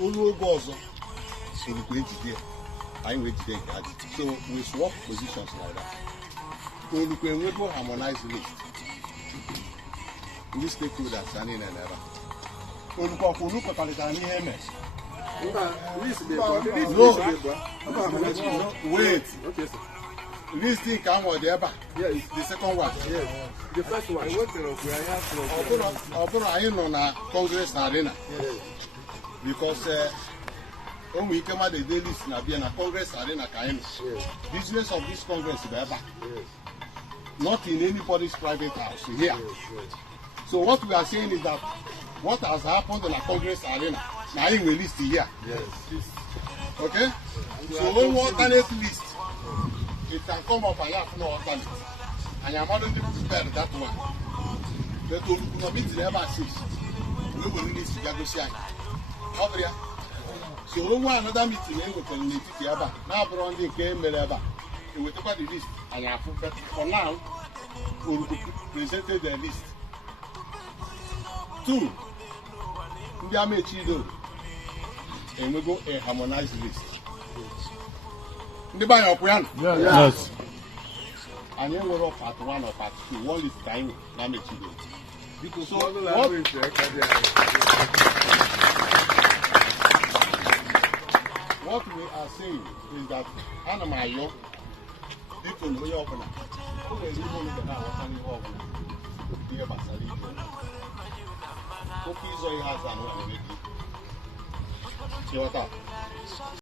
Olu gozo. So we swap positions like that. Olu we go harmonize list. These stakeholders are in and ever. Wait. Okay, sir. Listing come or the other. Yes. The second one. Yes. The first one. I know na Congress Arena. Yes. Because when we come at the daily list na be na Congress Arena kind. Yes. Business of this Congress is ever. Yes. Not in anybody's private house here. Yes. Yes. So what we are saying is that what has happened in the Congress Arena now in the list here. Yes. Okay? So when we alternate list, it can come up and have no alternate. And your mother didn't prepare that one. But we will meet the ever six. We will release Chicago Shine. So when we another meeting, we will meet the ever. Now, Brown came ever. We will take out the list. And for now, we will present the list. 2. Ndị amechido enwego a harmonized list. Ndị banye ọkụ ya nọ? Yes. Anyị nwere part 1 or part 2. One list ka anyị na amechido. So what we are saying is that ana m ayọ dịka onye ọbụla o nwere ihe onye na-aghọta n'ihe ọbụla ihe gbasara ije. Oke ịzọ ihe azụ anụ a na-eme gị.